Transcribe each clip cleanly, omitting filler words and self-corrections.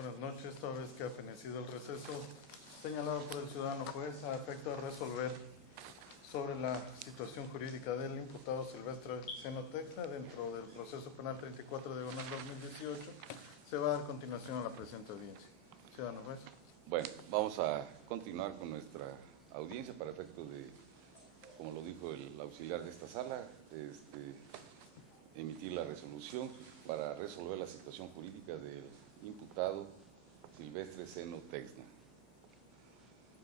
Buenas noches, toda vez que ha fenecido el receso señalado por el ciudadano juez a efecto de resolver sobre la situación jurídica del imputado Silvestre Seno Texna dentro del proceso penal 34 de 2018, se va a dar continuación a la presente audiencia. Ciudadano juez. Bueno, vamos a continuar con nuestra audiencia para efecto de, como lo dijo el auxiliar de esta sala, emitir la resolución para resolver la situación jurídica del imputado Silvestre Seno Texna.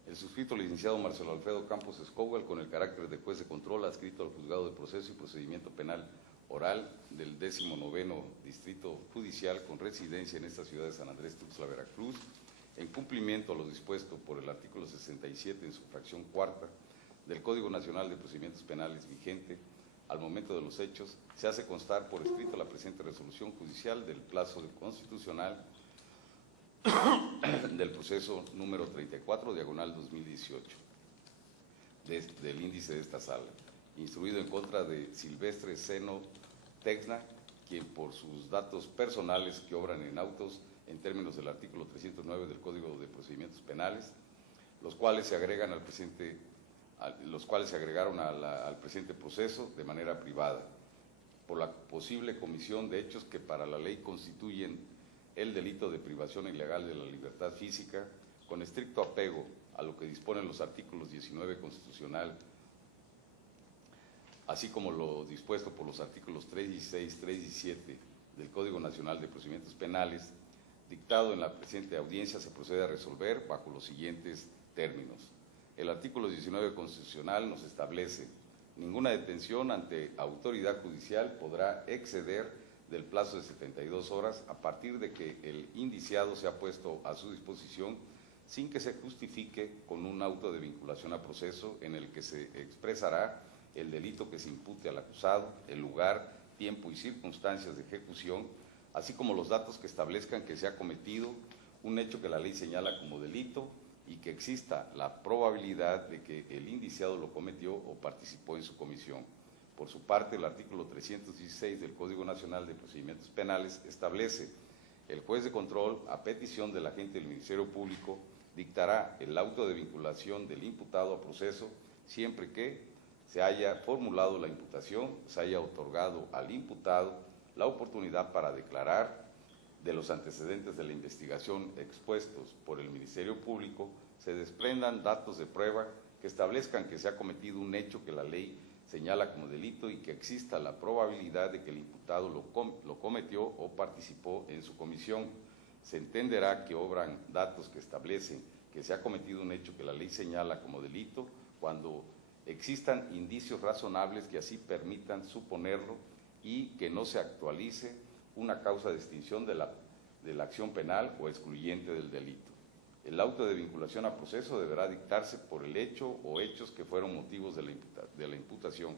El suscrito licenciado Marcelo Alfredo Campos Escobar, con el carácter de juez de control adscrito al Juzgado de Proceso y Procedimiento Penal Oral del 19º Distrito Judicial con residencia en esta ciudad de San Andrés Tuxtla, Veracruz, en cumplimiento a lo dispuesto por el artículo 67 en su fracción cuarta del Código Nacional de Procedimientos Penales vigente, al momento de los hechos, se hace constar por escrito la presente resolución judicial del plazo constitucional del proceso número 34, diagonal 2018, del índice de esta sala, instruido en contra de Silvestre Seno Texna, quien por sus datos personales que obran en autos en términos del artículo 309 del Código de Procedimientos Penales, los cuales se agregan al presente al presente proceso de manera privada, por la posible comisión de hechos que para la ley constituyen el delito de privación ilegal de la libertad física, con estricto apego a lo que disponen los artículos 19 constitucional, así como lo dispuesto por los artículos 316, 317 del Código Nacional de Procedimientos Penales. Dictado en la presente audiencia, se procede a resolver bajo los siguientes términos. El artículo 19 constitucional nos establece: ninguna detención ante autoridad judicial podrá exceder del plazo de 72 horas a partir de que el indiciado sea puesto a su disposición sin que se justifique con un auto de vinculación a proceso en el que se expresará el delito que se impute al acusado, el lugar, tiempo y circunstancias de ejecución, así como los datos que establezcan que se ha cometido un hecho que la ley señala como delito y que exista la probabilidad de que el indiciado lo cometió o participó en su comisión. Por su parte, el artículo 316 del Código Nacional de Procedimientos Penales establece: el juez de control, a petición del agente del Ministerio Público, dictará el auto de vinculación del imputado a proceso siempre que se haya formulado la imputación, se haya otorgado al imputado la oportunidad para declarar, de los antecedentes de la investigación expuestos por el Ministerio Público, se desprendan datos de prueba que establezcan que se ha cometido un hecho que la ley señala como delito y que exista la probabilidad de que el imputado lo cometió o participó en su comisión. Se entenderá que obran datos que establecen que se ha cometido un hecho que la ley señala como delito cuando existan indicios razonables que así permitan suponerlo y que no se actualice una causa de extinción de la acción penal o excluyente del delito. El auto de vinculación a proceso deberá dictarse por el hecho o hechos que fueron motivos de la imputación.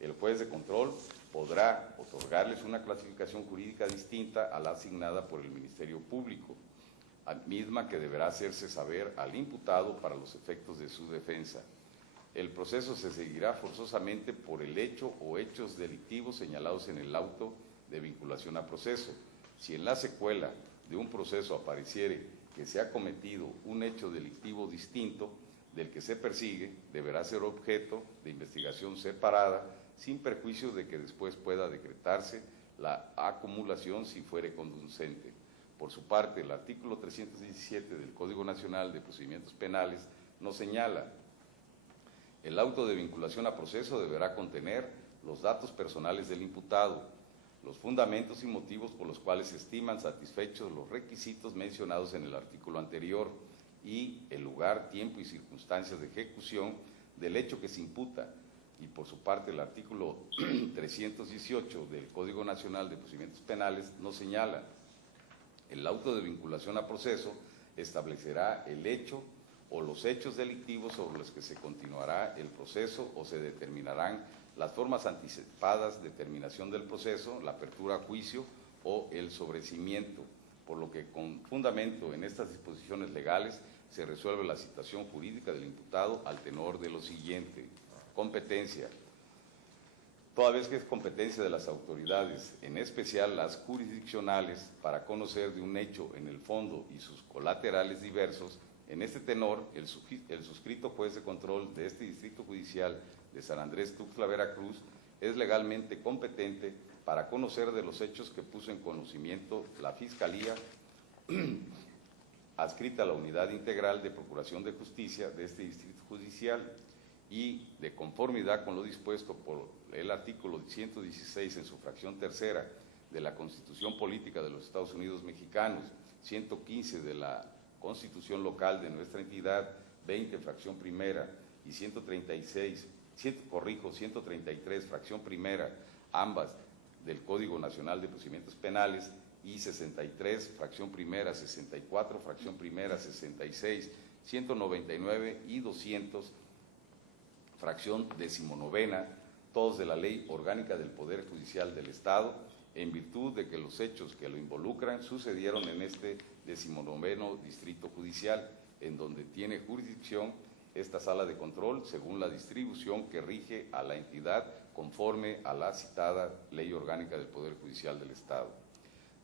El juez de control podrá otorgarles una clasificación jurídica distinta a la asignada por el Ministerio Público, misma que deberá hacerse saber al imputado para los efectos de su defensa. El proceso se seguirá forzosamente por el hecho o hechos delictivos señalados en el auto de vinculación a proceso. Si en la secuela de un proceso apareciere que se ha cometido un hecho delictivo distinto del que se persigue, deberá ser objeto de investigación separada, sin perjuicio de que después pueda decretarse la acumulación si fuere conducente. Por su parte, el artículo 317 del Código Nacional de Procedimientos Penales nos señala: el auto de vinculación a proceso deberá contener los datos personales del imputado, los fundamentos y motivos por los cuales se estiman satisfechos los requisitos mencionados en el artículo anterior y el lugar, tiempo y circunstancias de ejecución del hecho que se imputa. Y por su parte, el artículo 318 del Código Nacional de Procedimientos Penales nos señala: el auto de vinculación a proceso establecerá el hecho o los hechos delictivos sobre los que se continuará el proceso o se determinarán las formas anticipadas de terminación del proceso, la apertura a juicio o el sobreseimiento, por lo que con fundamento en estas disposiciones legales se resuelve la situación jurídica del imputado al tenor de lo siguiente: competencia. toda vez que es competencia de las autoridades, en especial las jurisdiccionales, para conocer de un hecho en el fondo y sus colaterales diversos. En este tenor, el suscrito juez de control de este Distrito Judicial de San Andrés Tuxtla, Veracruz, es legalmente competente para conocer de los hechos que puso en conocimiento la Fiscalía adscrita a la Unidad Integral de Procuración de Justicia de este Distrito Judicial, y de conformidad con lo dispuesto por el artículo 116 en su fracción tercera de la Constitución Política de los Estados Unidos Mexicanos, 115 de la Constitución Local de nuestra entidad, 20 fracción primera y 133 fracción primera, ambas del Código Nacional de Procedimientos Penales, y 63 fracción primera, 64 fracción primera, 66, 199 y 200 fracción decimonovena, todos de la Ley Orgánica del Poder Judicial del Estado, en virtud de que los hechos que lo involucran sucedieron en este decimonoveno Distrito Judicial, en donde tiene jurisdicción esta sala de control según la distribución que rige a la entidad conforme a la citada Ley Orgánica del Poder Judicial del Estado.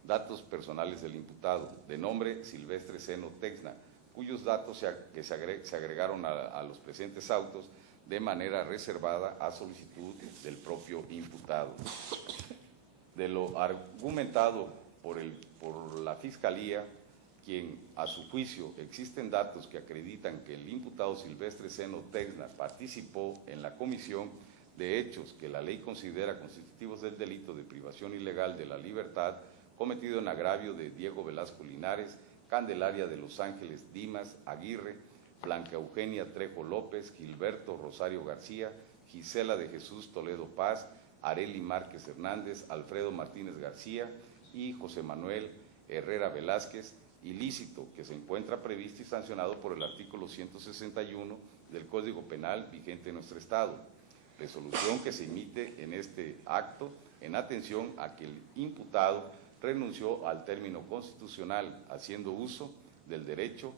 Datos personales del imputado, de nombre Silvestre Seno Texna, cuyos datos se agregaron a los presentes autos de manera reservada a solicitud del propio imputado. De lo argumentado por la Fiscalía, quien a su juicio existen datos que acreditan que el imputado Silvestre Seno Texna participó en la comisión de hechos que la ley considera constitutivos del delito de privación ilegal de la libertad cometido en agravio de Diego Velasco Linares, Candelaria de Los Ángeles Dimas Aguirre, Blanca Eugenia Trejo López, Gilberto Rosario García, Gisela de Jesús Toledo Paz, Areli Márquez Hernández, Alfredo Martínez García y José Manuel Herrera Velázquez, ilícito que se encuentra previsto y sancionado por el artículo 161 del Código Penal vigente en nuestro Estado. Resolución que se emite en este acto en atención a que el imputado renunció al término constitucional haciendo uso del derecho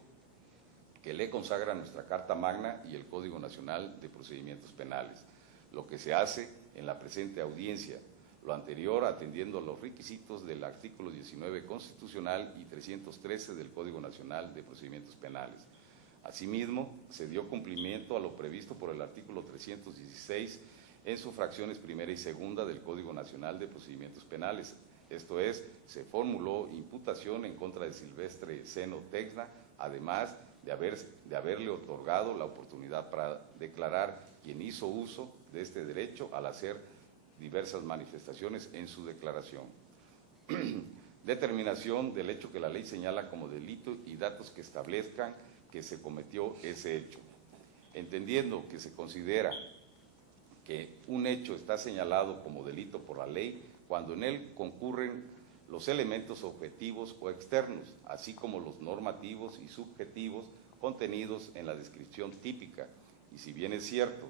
que le consagra nuestra Carta Magna y el Código Nacional de Procedimientos Penales, lo que se hace en la presente audiencia, lo anterior atendiendo a los requisitos del artículo 19 constitucional y 313 del Código Nacional de Procedimientos Penales. Asimismo, se dio cumplimiento a lo previsto por el artículo 316 en sus fracciones primera y segunda del Código Nacional de Procedimientos Penales. Esto es, se formuló imputación en contra de Silvestre Seno Texna, además de haberle otorgado la oportunidad para declarar quien hizo uso de este derecho al hacer diversas manifestaciones en su declaración. Determinación del hecho que la ley señala como delito y datos que establezcan que se cometió ese hecho. Entendiendo que se considera que un hecho está señalado como delito por la ley cuando en él concurren los elementos objetivos o externos, así como los normativos y subjetivos contenidos en la descripción típica. Y si bien es cierto,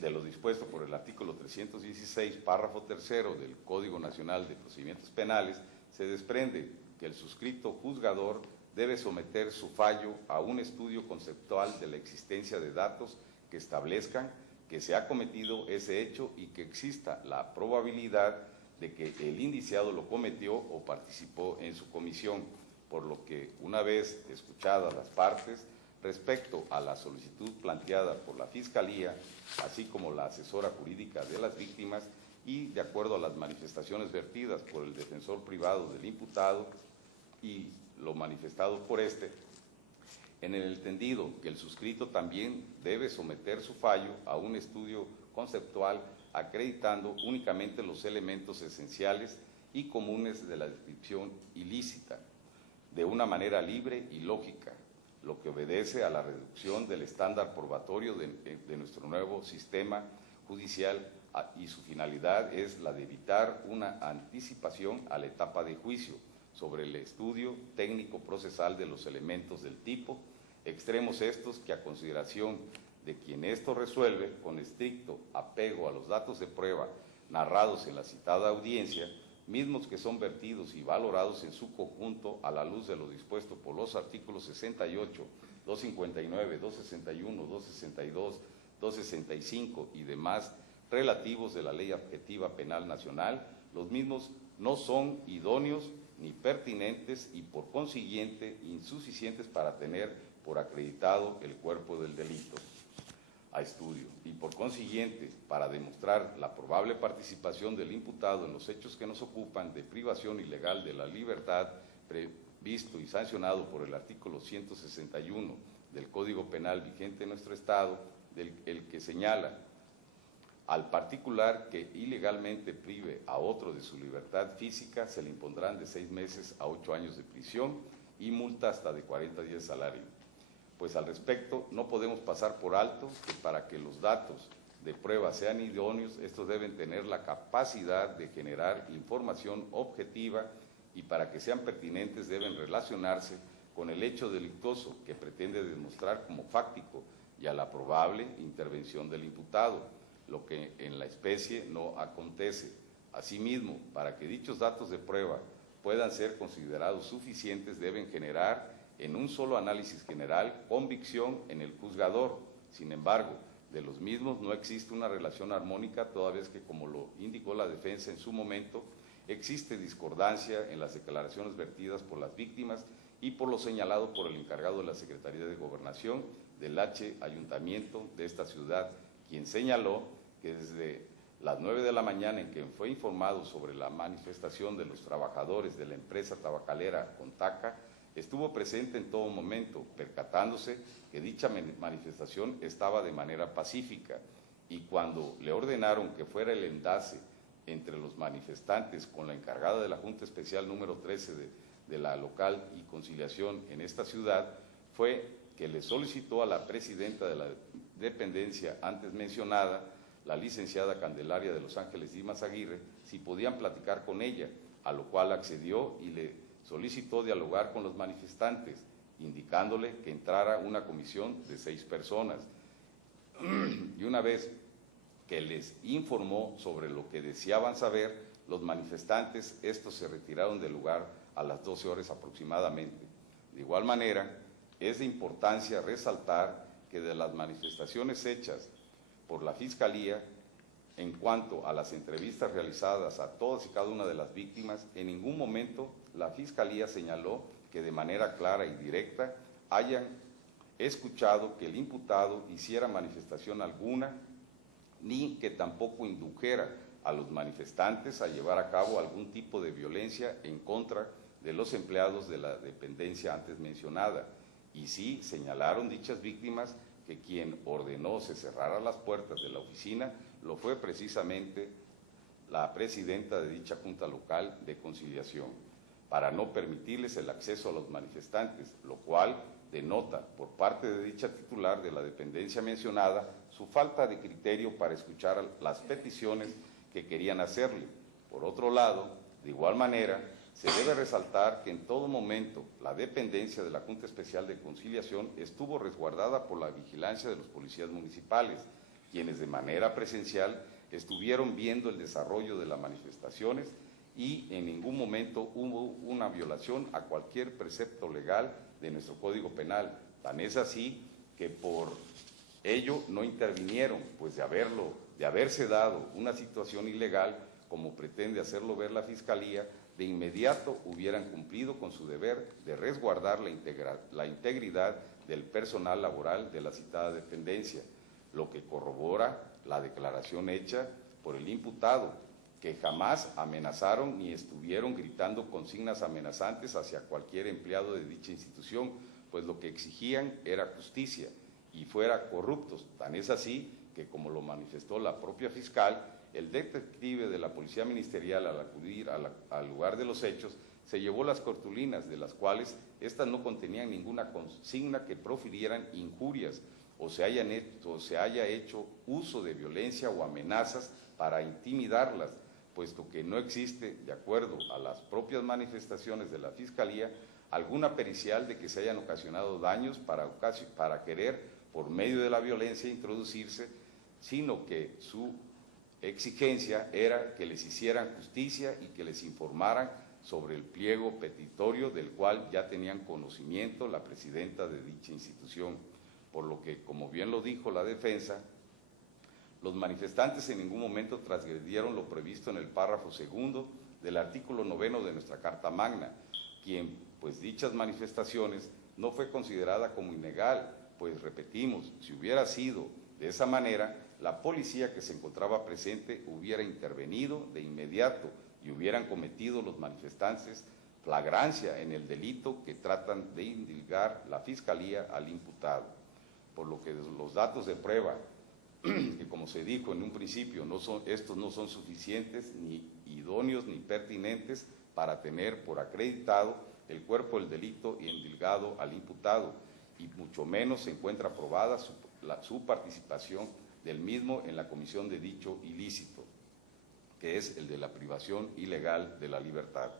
de lo dispuesto por el artículo 316, párrafo tercero del Código Nacional de Procedimientos Penales, se desprende que el suscrito juzgador debe someter su fallo a un estudio conceptual de la existencia de datos que establezcan que se ha cometido ese hecho y que exista la probabilidad de que el indiciado lo cometió o participó en su comisión, por lo que, una vez escuchadas las partes, respecto a la solicitud planteada por la Fiscalía, así como la asesora jurídica de las víctimas, y de acuerdo a las manifestaciones vertidas por el defensor privado del imputado y lo manifestado por este, en el entendido que el suscrito también debe someter su fallo a un estudio conceptual acreditando únicamente los elementos esenciales y comunes de la descripción ilícita, de una manera libre y lógica, lo que obedece a la reducción del estándar probatorio de nuestro nuevo sistema judicial, y su finalidad es la de evitar una anticipación a la etapa de juicio sobre el estudio técnico procesal de los elementos del tipo, extremos estos que a consideración de quien esto resuelve, con estricto apego a los datos de prueba narrados en la citada audiencia, mismos que son vertidos y valorados en su conjunto a la luz de lo dispuesto por los artículos 68, 259, 261, 262, 265 y demás relativos de la Ley Objetiva Penal Nacional, los mismos no son idóneos ni pertinentes y por consiguiente insuficientes para tener por acreditado el cuerpo del delito a estudio y por consiguiente para demostrar la probable participación del imputado en los hechos que nos ocupan de privación ilegal de la libertad previsto y sancionado por el artículo 161 del Código Penal vigente en nuestro Estado, el que señala al particular que ilegalmente prive a otro de su libertad física se le impondrán de 6 meses a 8 años de prisión y multa hasta de 40 días de salario. Pues al respecto no podemos pasar por alto que para que los datos de prueba sean idóneos, estos deben tener la capacidad de generar información objetiva y para que sean pertinentes deben relacionarse con el hecho delictuoso que pretende demostrar como fáctico y a la probable intervención del imputado, lo que en la especie no acontece. Asimismo, para que dichos datos de prueba puedan ser considerados suficientes, deben generar en un solo análisis general convicción en el juzgador. Sin embargo, de los mismos no existe una relación armónica, toda vez que, como lo indicó la defensa en su momento, existe discordancia en las declaraciones vertidas por las víctimas y por lo señalado por el encargado de la Secretaría de Gobernación del Ayuntamiento de esta ciudad, quien señaló que desde las 9 de la mañana en que fue informado sobre la manifestación de los trabajadores de la empresa tabacalera Contaca, estuvo presente en todo momento, percatándose que dicha manifestación estaba de manera pacífica, y cuando le ordenaron que fuera el enlace entre los manifestantes con la encargada de la Junta Especial número 13 de la local y conciliación en esta ciudad, fue que le solicitó a la presidenta de la dependencia antes mencionada, la licenciada Candelaria de Los Ángeles Dimas Aguirre, si podían platicar con ella, a lo cual accedió y le solicitó dialogar con los manifestantes, indicándole que entrara una comisión de 6 personas. Y una vez que les informó sobre lo que deseaban saber, los manifestantes, estos se retiraron del lugar a las 12 horas aproximadamente. De igual manera, es de importancia resaltar que de las manifestaciones hechas por la Fiscalía, en cuanto a las entrevistas realizadas a todas y cada una de las víctimas, en ningún momento la Fiscalía señaló que de manera clara y directa hayan escuchado que el imputado hiciera manifestación alguna, ni que tampoco indujera a los manifestantes a llevar a cabo algún tipo de violencia en contra de los empleados de la dependencia antes mencionada. Y sí señalaron dichas víctimas que quien ordenó se cerraran las puertas de la oficina lo fue precisamente la presidenta de dicha Junta Local de Conciliación, para no permitirles el acceso a los manifestantes, lo cual denota por parte de dicha titular de la dependencia mencionada su falta de criterio para escuchar las peticiones que querían hacerle. Por otro lado, de igual manera, se debe resaltar que en todo momento la dependencia de la Junta Especial de Conciliación estuvo resguardada por la vigilancia de los policías municipales, quienes de manera presencial estuvieron viendo el desarrollo de las manifestaciones y en ningún momento hubo una violación a cualquier precepto legal de nuestro Código Penal. Tan es así que por ello no intervinieron, pues de haberse dado una situación ilegal, como pretende hacerlo ver la Fiscalía, de inmediato hubieran cumplido con su deber de resguardar la integridad del personal laboral de la citada dependencia, lo que corrobora la declaración hecha por el imputado, que jamás amenazaron ni estuvieron gritando consignas amenazantes hacia cualquier empleado de dicha institución, pues lo que exigían era justicia y fuera corruptos. Tan es así que, como lo manifestó la propia fiscal, el detective de la Policía Ministerial, al acudir al lugar de los hechos, se llevó las cartulinas, de las cuales estas no contenían ninguna consigna que profirieran injurias o se haya hecho uso de violencia o amenazas para intimidarlas, puesto que no existe, de acuerdo a las propias manifestaciones de la Fiscalía, alguna pericial de que se hayan ocasionado daños para querer, por medio de la violencia, introducirse, sino que su exigencia era que les hicieran justicia y que les informaran sobre el pliego petitorio del cual ya tenían conocimiento la presidenta de dicha institución, por lo que, como bien lo dijo la defensa, Los manifestantes en ningún momento transgredieron lo previsto en el párrafo segundo del artículo 9 de nuestra Carta Magna, quien, pues dichas manifestaciones no fue considerada como ilegal, pues repetimos, si hubiera sido de esa manera, la policía que se encontraba presente hubiera intervenido de inmediato y hubieran cometido los manifestantes flagrancia en el delito que tratan de indilgar la Fiscalía al imputado. Por lo que los datos de prueba, que como se dijo en un principio, estos no son suficientes, ni idóneos, ni pertinentes para tener por acreditado el cuerpo del delito y endilgado al imputado, y mucho menos se encuentra probada su participación del mismo en la comisión de dicho ilícito, que es el de la privación ilegal de la libertad.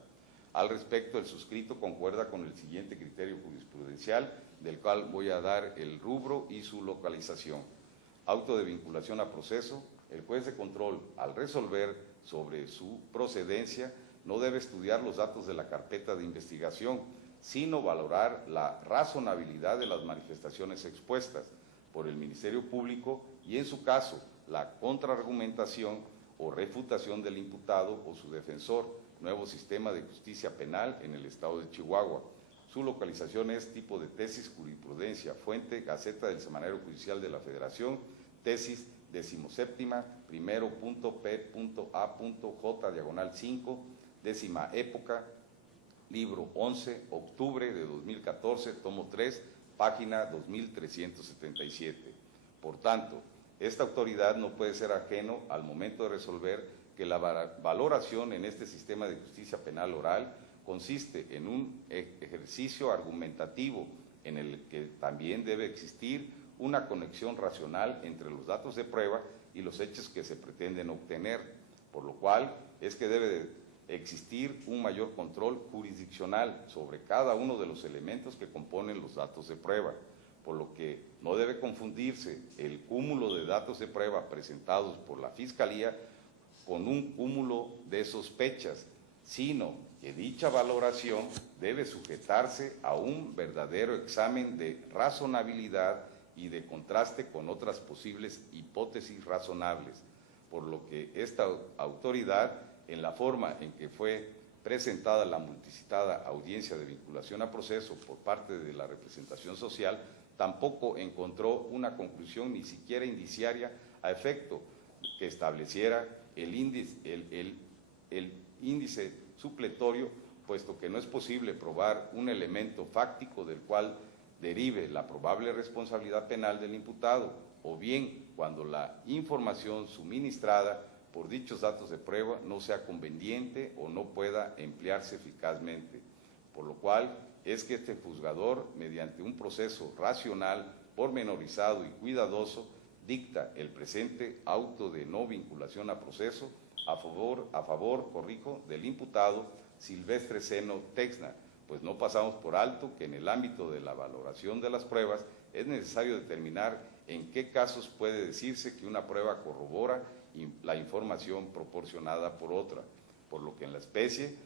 Al respecto, el suscrito concuerda con el siguiente criterio jurisprudencial, del cual voy a dar el rubro y su localización. Auto de vinculación a proceso. El juez de control, al resolver sobre su procedencia, no debe estudiar los datos de la carpeta de investigación, sino valorar la razonabilidad de las manifestaciones expuestas por el Ministerio Público y, en su caso, la contraargumentación o refutación del imputado o su defensor, nuevo sistema de justicia penal en el estado de Chihuahua. Su localización es tipo de tesis jurisprudencia, fuente Gaceta del Semanario Judicial de la Federación, tesis 17ª, primero.p.a.j/5, 10ª época, libro 11, octubre de 2014, tomo 3, página 2377. Por tanto, esta autoridad no puede ser ajeno al momento de resolver que la valoración en este sistema de justicia penal oral consiste en un ejercicio argumentativo en el que también debe existir una conexión racional entre los datos de prueba y los hechos que se pretenden obtener, por lo cual es que debe existir un mayor control jurisdiccional sobre cada uno de los elementos que componen los datos de prueba, por lo que no debe confundirse el cúmulo de datos de prueba presentados por la Fiscalía con un cúmulo de sospechas, sino que dicha valoración debe sujetarse a un verdadero examen de razonabilidad y de contraste con otras posibles hipótesis razonables, por lo que esta autoridad, en la forma en que fue presentada la multicitada audiencia de vinculación a proceso por parte de la representación social, tampoco encontró una conclusión ni siquiera indiciaria a efecto que estableciera el índice supletorio, puesto que no es posible probar un elemento fáctico del cual derive la probable responsabilidad penal del imputado, o bien cuando la información suministrada por dichos datos de prueba no sea conveniente o no pueda emplearse eficazmente, por lo cual es que este juzgador, mediante un proceso racional, pormenorizado y cuidadoso, dicta el presente auto de no vinculación a proceso a favor, del imputado Silvestre Seno Texna, pues no pasamos por alto que en el ámbito de la valoración de las pruebas es necesario determinar en qué casos puede decirse que una prueba corrobora la información proporcionada por otra, por lo que en la especie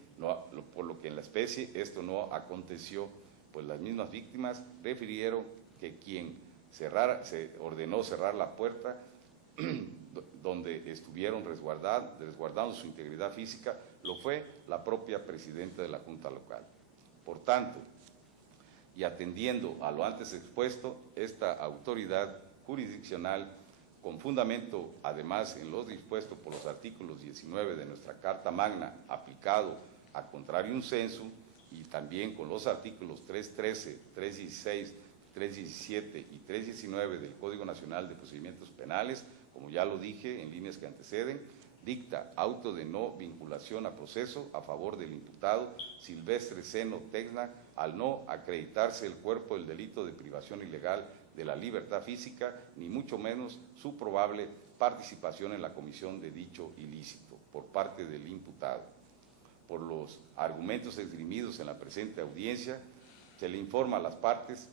esto no aconteció, pues las mismas víctimas refirieron que quien se ordenó cerrar la puerta donde estuvieron resguardando su integridad física lo fue la propia presidenta de la Junta Local. Por tanto, y atendiendo a lo antes expuesto, esta autoridad jurisdiccional, con fundamento además en lo dispuesto por los artículos 19 de nuestra Carta Magna, aplicado a contrarium censum, y también con los artículos 313, 316, 317 y 319 del Código Nacional de Procedimientos Penales, como ya lo dije en líneas que anteceden, dicta auto de no vinculación a proceso a favor del imputado Silvestre Seno Texna al no acreditarse el cuerpo del delito de privación ilegal de la libertad física, ni mucho menos su probable participación en la comisión de dicho ilícito por parte del imputado. Por los argumentos esgrimidos en la presente audiencia, se le informa a las partes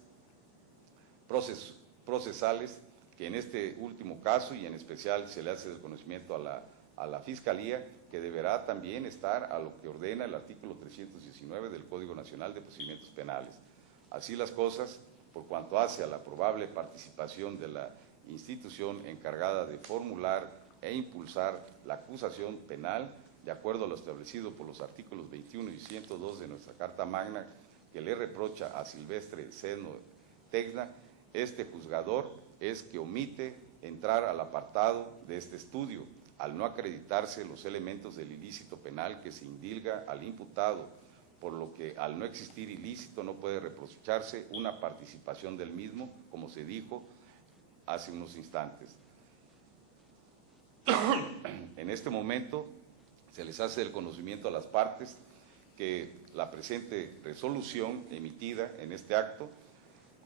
procesales que en este último caso, y en especial se le hace del conocimiento a la Fiscalía, que deberá también estar a lo que ordena el artículo 319 del Código Nacional de Procedimientos Penales. Así las cosas, por cuanto hace a la probable participación de la institución encargada de formular e impulsar la acusación penal de acuerdo a lo establecido por los artículos 21 y 102 de nuestra Carta Magna, que le reprocha a Silvestre Seno Tecna, este juzgador es que omite entrar al apartado de este estudio, al no acreditarse los elementos del ilícito penal que se indilga al imputado, por lo que al no existir ilícito no puede reprocharse una participación del mismo, como se dijo hace unos instantes. En este momento se les hace el conocimiento a las partes que la presente resolución emitida en este acto,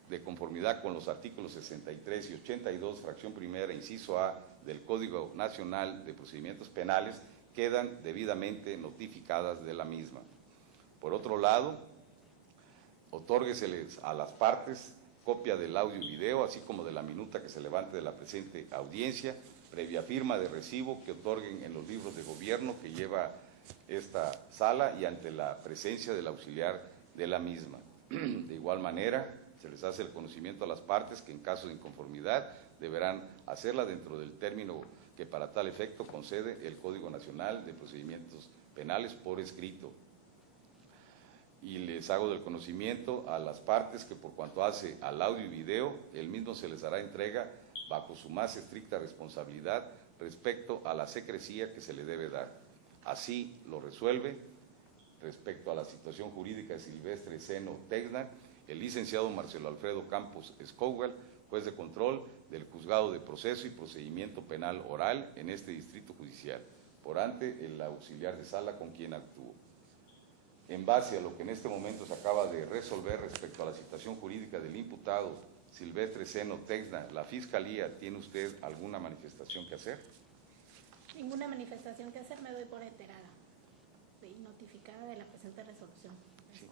de conformidad con los artículos 63 y 82, fracción primera, inciso A, del Código Nacional de Procedimientos Penales, quedan debidamente notificadas de la misma. Por otro lado, otórgueseles a las partes copia del audio y video, así como de la minuta que se levante de la presente audiencia, previa firma de recibo que otorguen en los libros de gobierno que lleva esta sala y ante la presencia del auxiliar de la misma. De igual manera, se les hace el conocimiento a las partes que en caso de inconformidad deberán hacerla dentro del término que para tal efecto concede el Código Nacional de Procedimientos Penales por escrito. Y les hago del conocimiento a las partes que por cuanto hace al audio y video, el mismo se les hará entrega bajo su más estricta responsabilidad respecto a la secrecía que se le debe dar. Así lo resuelve, respecto a la situación jurídica de Silvestre Seno Tecna, el licenciado Marcelo Alfredo Campos Escowell, juez de control del Juzgado de Proceso y Procedimiento Penal Oral en este Distrito Judicial, por ante el auxiliar de sala con quien actuó. En base a lo que en este momento se acaba de resolver respecto a la situación jurídica del imputado Silvestre Seno Tecna, ¿la Fiscalía tiene usted alguna manifestación que hacer? Ninguna manifestación que hacer, me doy por enterada y notificada de la presente resolución. Sí.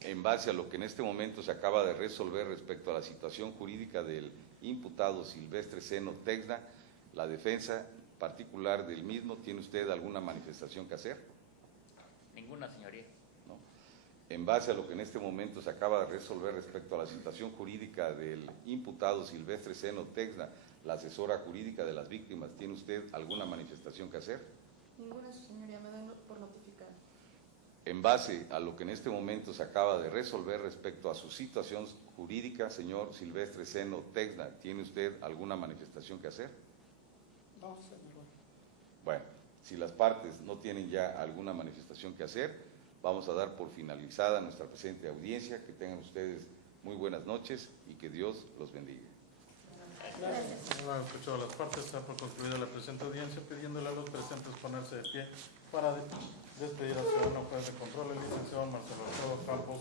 En base a lo que en este momento se acaba de resolver respecto a la situación jurídica del imputado Silvestre Seno Tecna, ¿la defensa particular del mismo tiene usted alguna manifestación que hacer? Ninguna, señoría. ¿No? En base a lo que en este momento se acaba de resolver respecto a la situación jurídica del imputado Silvestre Seno Tecna, la asesora jurídica de las víctimas, ¿tiene usted alguna manifestación que hacer? Ninguna, señoría, me doy por notificada. En base a lo que en este momento se acaba de resolver respecto a su situación jurídica, señor Silvestre Seno Tecna, ¿tiene usted alguna manifestación que hacer? No, señor. Bueno, si las partes no tienen ya alguna manifestación que hacer, vamos a dar por finalizada nuestra presente audiencia. Que tengan ustedes muy buenas noches y que Dios los bendiga. Gracias. Bueno, escuchado las partes, está por concluida la presente audiencia, pidiéndole a los presentes ponerse de pie para despedir al ciudadano juez de control, el licenciado Marcelo Alfredo Campos